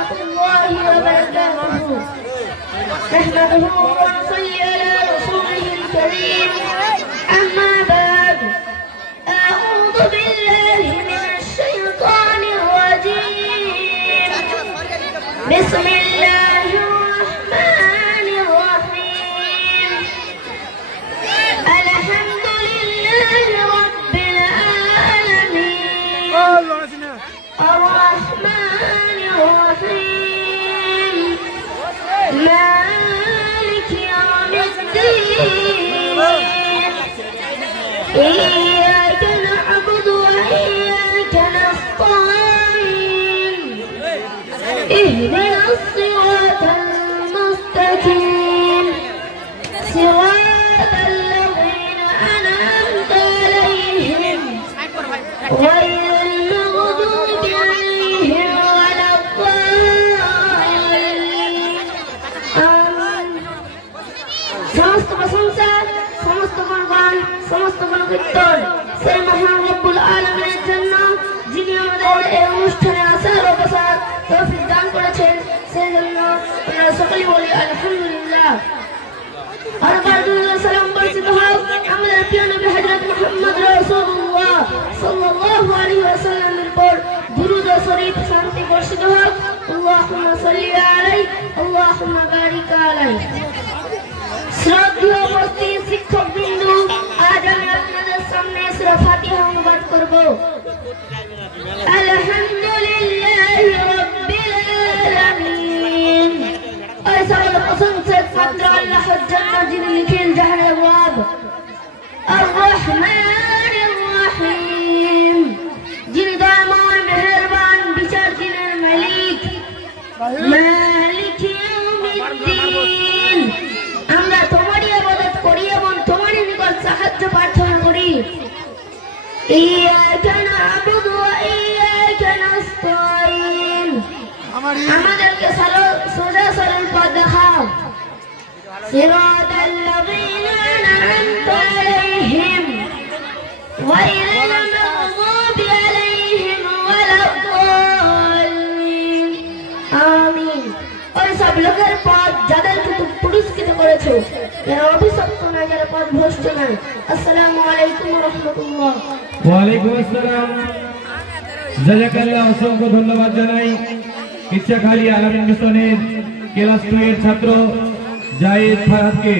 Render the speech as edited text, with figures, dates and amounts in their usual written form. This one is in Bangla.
ورحمة الله وبركاته. نحمده ونصلي على رسوله الكريم. أما بعد، أعوذ بالله من الشيطان الرجيم. بسم الله الرحمن الرحيم. الحمد لله رب العالمين الرحمن الرحيم مالك يوم الدين إياك نعبد وإياك نستعين اهدنا الصراط المستقيم صراط الذين أنعمت عليهم غير المغضوب عليهم ولا الضالين آمين। সমস্ত প্রশংসা, সমস্ত গুণগান, সমস্ত গুণকীর্তন সেই মহান রব্বুল আলামিনের জন্য, যিনি আমাদের এই অনুষ্ঠানে আসার ও বসার তৌফিক দান করেছেন। সেই জন্য আমরা সকলেই বলি আলহামদুলিল্লাহ। আর সালাম বর্ষিত হোক আমাদের প্রিয় নবী হযরত মুহাম্মদ রাসূলুল্লাহ সাল্লাল্লাহু আলাইহি ওয়াসাল্লামের উপর দুরূদ ও শরীফ শান্তি বর্ষিত হোক। আল্লাহুম্মা সাল্লি আলাইহি আল্লাহুম্মা বারিক আলাইহি। শ্রদ্ধেয় উপস্থিত শিক্ষকবৃন্দু, আজ আমি আপনাদের সামনে সূরা ফাতিহা অনুবাদ করব। আলহামদুলিল্লাহি রাব্বিল আলামিন। এই সকল প্রশংসা একমাত্র আল্লাহর জন্য, যিনি নিখিল জাহানের রব। আর রহমানির রহিম, যিনি দয়াময় মেহেরবান বিচার দিনের মালিক। মালিক ইয়াউমিদ্দিন, আমরা তোমারই ইবাদত করি এবং তোমারই নিকট সাহায্য প্রার্থনা করি। ইয়াকা না'বুদু ওয়া ইয়াকা নাস্তাঈন, আমাদেরকে সোজা সরল পথ দেখাও। সিরাতাল লাযীনা আন'আমতা আলাইহিম গায়রিল মাগযূবি আলাইহিম ওয়ালাদ-দাল্লিন আমিন। ওই সব লোকের পথ যাদেরকে তুমি পুরস্কৃত করেছো, যারা অভিশপ্ত না, যারা পথভ্রষ্ট নয়। আসসালামু আলাইকুম ওয়া রাহমাতুল্লাহ। ওয়া আলাইকুম আসসালাম। জাযাকাল্লাহ, অসংখ্য ধন্যবাদ জানাই ইচ্ছাখালী আলামিন মিশনের ক্লাস 2 এর ছাত্র জায়েদ ফারাদকে।